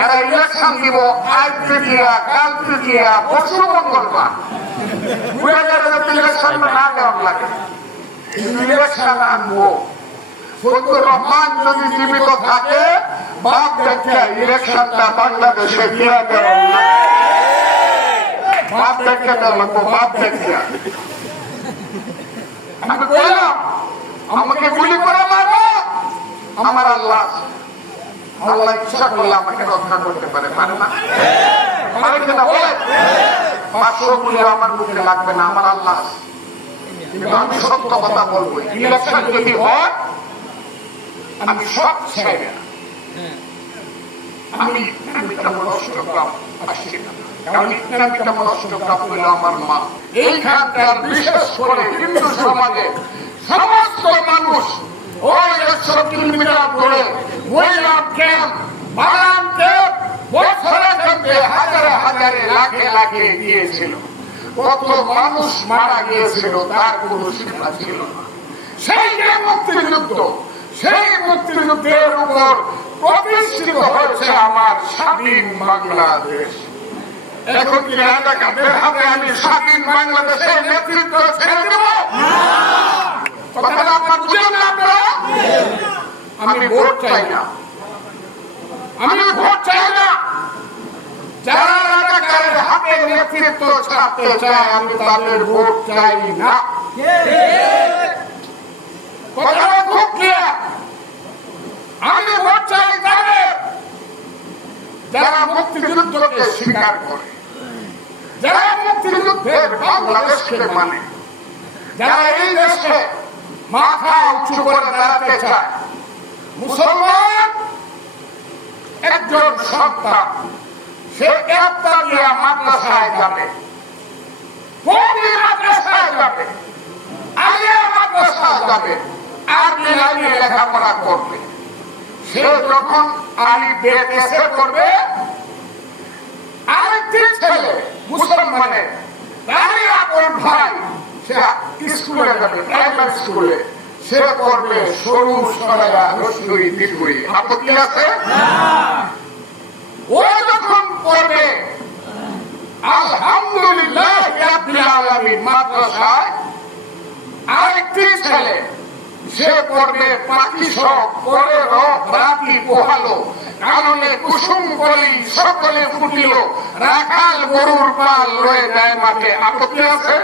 এরা ইলেকশন দিব আজ তৃতীয়া কাল তৃতীয়া পরশু মঙ্গলবার ইলেকশন না দেওয়ার লাগে ইলেকশন আনবো ফজলুর রহমান যদি জীবিত থাকে বাপ দেখে ইলেকশনটা বাংলাদেশে দিয়ে দেওয়ার লাগে বাপ দেখে দেওয়া লাগবো বাপ দেখে আমি বললাম আমাকে গুলি করে মারবো আমার আল্লাহ আল্লাহ ইচ্ছা করলে আমাকে রক্ষা করতে পারে পারে না পারে কিনা বলে 500 গুলি আমার মুখে লাগবে না আমার আল্লাহ কিন্তু আমি সত্য কথা বলবো ইলেকশন যদি হয় আমি সব ছেড়ে আমি অষ্টগ্রাম আসছি না কারণ ইসলামিকটা অষ্টগ্রাম হলো আমার মা এইখানকার বিশেষ করে হিন্দু সমাজে সমস্ত মানুষ ওই 100 কিলোমিটার দূরে ওইলাম ক্যাম্প বাগান ক্যাম্প বছরের মধ্যে হাজারে হাজারে লাখে লাখে গিয়েছিল কত মানুষ মারা গিয়েছিল তার কোনো সীমা ছিল না সেই যে মুক্তিযুদ্ধ সেই মুক্তিযুদ্ধের উপর প্রতিষ্ঠিত হয়েছে আমার স্বাধীন বাংলাদেশ এখন কি রাজাকারদের হাতে আমি স্বাধীন বাংলাদেশের নেতৃত্ব ছেড়ে দেব কথাটা আপনার বুঝলেন না আপনারা আমি ভোট চাই না আমি ভোট চাই না যারা রাজাকারের হাতে নেতৃত্ব ছাড়তে চায় আমি তাদের ভোট চাই না কথাটা খুব ক্লিয়ার আমি ভোট চাই তাদের যারা মুক্তিযুদ্ধকে স্বীকার করে যারা মুক্তিযুদ্ধের বাংলাদেশকে মানে যারা এই দেশে মাথা উঁচু করে দাঁড়াতে চায় মুসলমান একজন সন্তান সে একটা দিয়া মাদ্রাসায় যাবে কবির মাদ্রাসায় যাবে আলিয়া মাদ্রাসায় যাবে আরবি লাইনে লেখাপড়া করবে সে যখন আলিফ বে এসে করবে আরেকটি ছেলে মুসলমানের তারই আপন ভাই সে স্কুলে যাবে প্রাইমারি স্কুলে সে করবে সরু সরায়া রসুই দীর্ঘই আপত্তি আছে ও যখন করবে আলহামদুলিল্লাহ রাব্বিল আলামিন মাদ্রাসায় আরেকটি ছেলে সে করবে পাখি সব করে রাতি পোহালো কারণে কুসুম কলি সকলে ফুটিল রাখাল গরুর পাল রয়ে যায় মাঠে আপত্তি আছে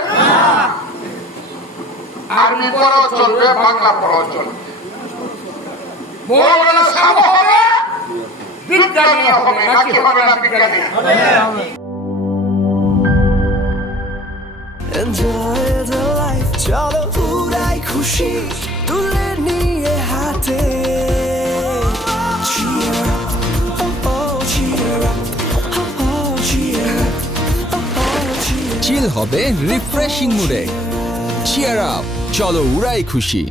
আরবি পড়াও চলবে বাংলা পড়াও চলবে মৌলানা সাহেব হবে বিজ্ঞানী হবে নাকি হবে না বিজ্ঞানী Enjoy the life, চলো উড়াই খুশি তুলে নিয়ে হাতে Cheer up, oh oh, cheer up, oh oh, cheer up, oh oh, cheer up. চিল হবে রিফ্রেশিং মুডে চিয়ার আপ চলো উড়াই খুশি।